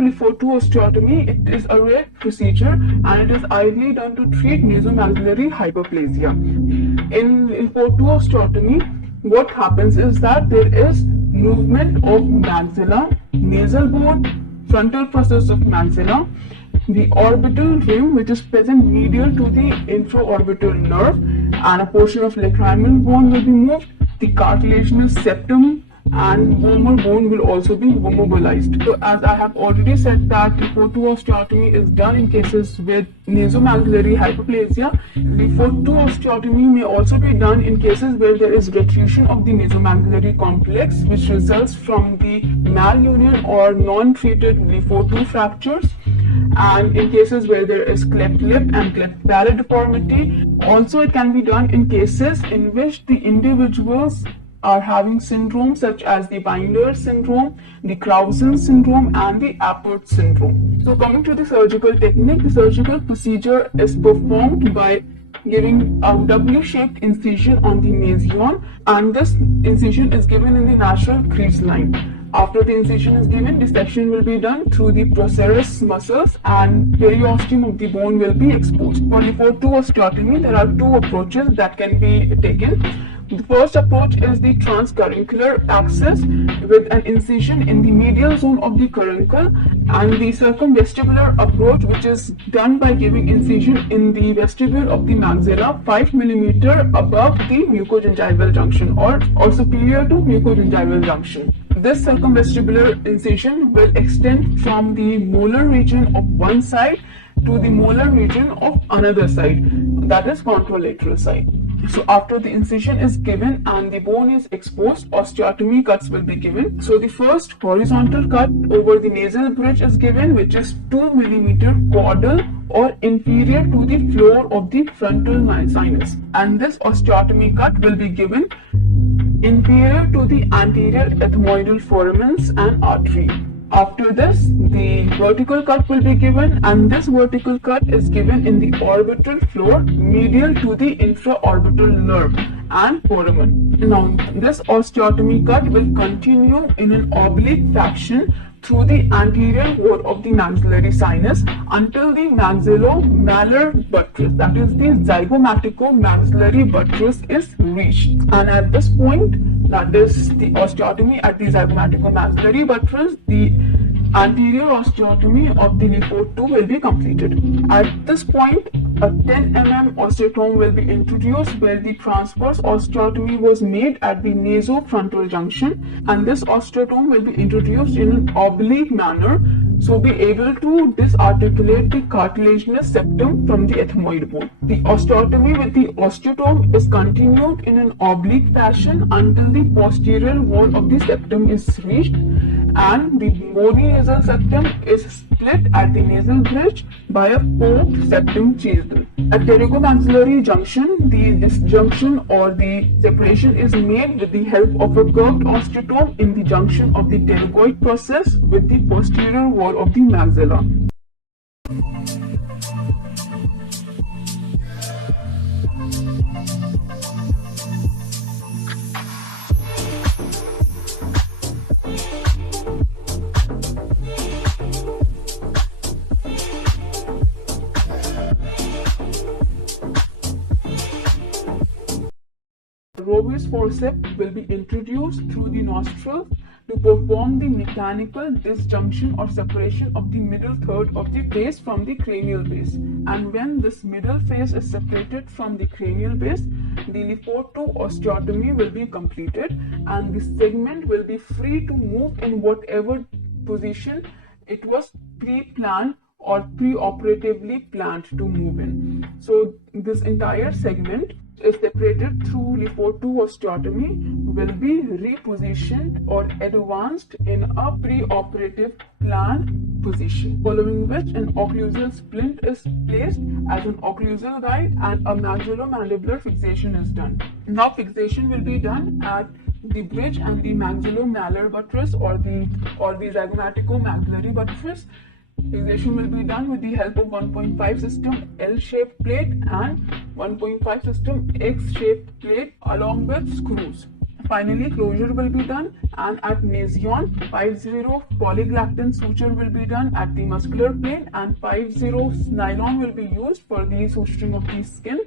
Lefourtoux osteotomy, it is a rare procedure and it is ideally done to treat nasomaxillary hyperplasia. In Lefourtoux osteotomy, what happens is that there is movement of maxilla, nasal bone, frontal process of maxilla, the orbital rim which is present medial to the infraorbital nerve, and a portion of lacrimal bone will be moved. The cartilaginous septum and vomer bone will also be mobilized. So as I have already said that Lefourtoux osteotomy is done in cases with nasomaxillary hyperplasia. Lefourtoux osteotomy may also be done in cases where there is retrusion of the nasomaxillary complex which results from the malunion or non-treated Lefourtoux fractures, and in cases where there is cleft lip and cleft palate deformity. Also, it can be done in cases in which the individuals are having syndromes such as the Binder syndrome, the Clausen syndrome, and the Apert syndrome. So coming to the surgical technique, the surgical procedure is performed by giving a doubly shaped incision on the nasion, and this incision is given in the natural crease line. After the incision is given, dissection will be done through the procerus muscles and periosteum of the bone will be exposed. For Lefourtoux osteotomy, there are two approaches that can be taken. The first approach is the transcaruncular axis with an incision in the medial zone of the caruncle, and the circumvestibular approach, which is done by giving incision in the vestibule of the maxilla 5 mm above the mucogingival junction or superior to mucogingival junction. This circumvestibular incision will extend from the molar region of one side to the molar region of another side, that is contralateral side. So after the incision is given and the bone is exposed, osteotomy cuts will be given. So the first horizontal cut over the nasal bridge is given, which is 2 mm caudal or inferior to the floor of the frontal sinus. And this osteotomy cut will be given inferior to the anterior ethmoidal foramens and artery. After this, the vertical cut will be given, and this vertical cut is given in the orbital floor medial to the infraorbital nerve and foramen. Now, this osteotomy cut will continue in an oblique fashion through the anterior wall of the maxillary sinus until the maxillomalar buttress, that is the zygomatico-maxillary buttress, is reached. And at this point, that is the osteotomy at the zygomatico-maxillary buttress, the anterior osteotomy of the Lefourtoux will be completed. At this point, a 10 mm osteotome will be introduced where the transverse osteotomy was made at the nasofrontal junction, and this osteotome will be introduced in an oblique manner, so be able to disarticulate the cartilaginous septum from the ethmoid bone. The osteotomy with the osteotome is continued in an oblique fashion until the posterior wall of the septum is reached and the bony nasal septum is split at the nasal bridge by a forked septum chisel. At pterygomaxillary junction, the disjunction or the separation is made with the help of a curved osteotome in the junction of the pterygoid process with the posterior wall of the maxilla. Robes forceps will be introduced through the nostrils to perform the mechanical disjunction or separation of the middle third of the face from the cranial base. And when this middle face is separated from the cranial base, the Lefourtoux osteotomy will be completed and the segment will be free to move in whatever position it was pre-planned or pre-operatively planned to move in. So this entire segment is separated through Lefourtoux osteotomy will be repositioned or advanced in a pre-operative planned position, following which an occlusal splint is placed as an occlusal guide and a maxillomandibular fixation is done. Now fixation will be done at the bridge and the maxillomalar buttress or the zygomatico-maxillary buttress. Fixation will be done with the help of 1.5 system L-shaped plate and 1.5 system X-shaped plate along with screws. Finally, closure will be done, and at nasion, 5-0 polyglactin suture will be done at the muscular plane, and 5-0 nylon will be used for the suturing of the skin.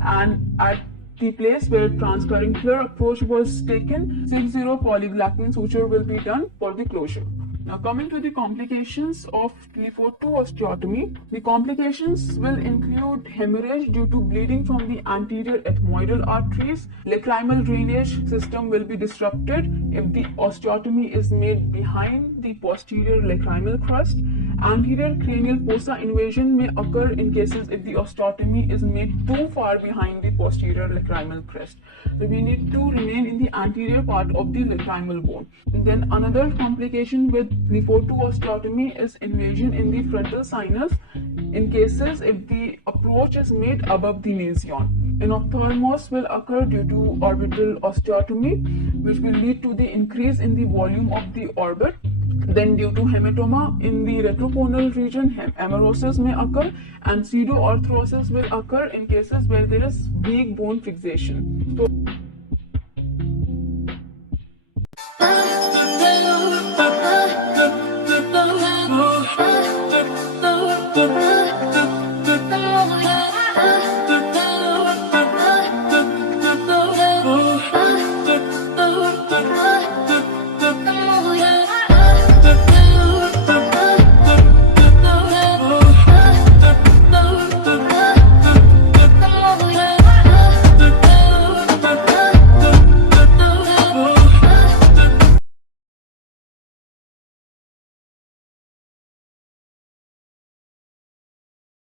And at the place where transcaruncular approach was taken, 6-0 polyglactin suture will be done for the closure. Now, coming to the complications of LIFO 2 osteotomy, the complications will include hemorrhage due to bleeding from the anterior ethmoidal arteries. Lacrimal drainage system will be disrupted if the osteotomy is made behind the posterior lacrimal crust. Anterior cranial fossa invasion may occur in cases if the osteotomy is made too far behind the posterior lacrimal crest. So we need to remain in the anterior part of the lacrimal bone. And then another complication with LIFO 2 osteotomy is invasion in the frontal sinus in cases if the approach is made above the nasion. Enophthalmos will occur due to orbital osteotomy, which will lead to the increase in the volume of the orbit. Then, due to hematoma in the retroponal region, amaurosis may occur, and pseudoarthrosis will occur in cases where there is weak bone fixation. So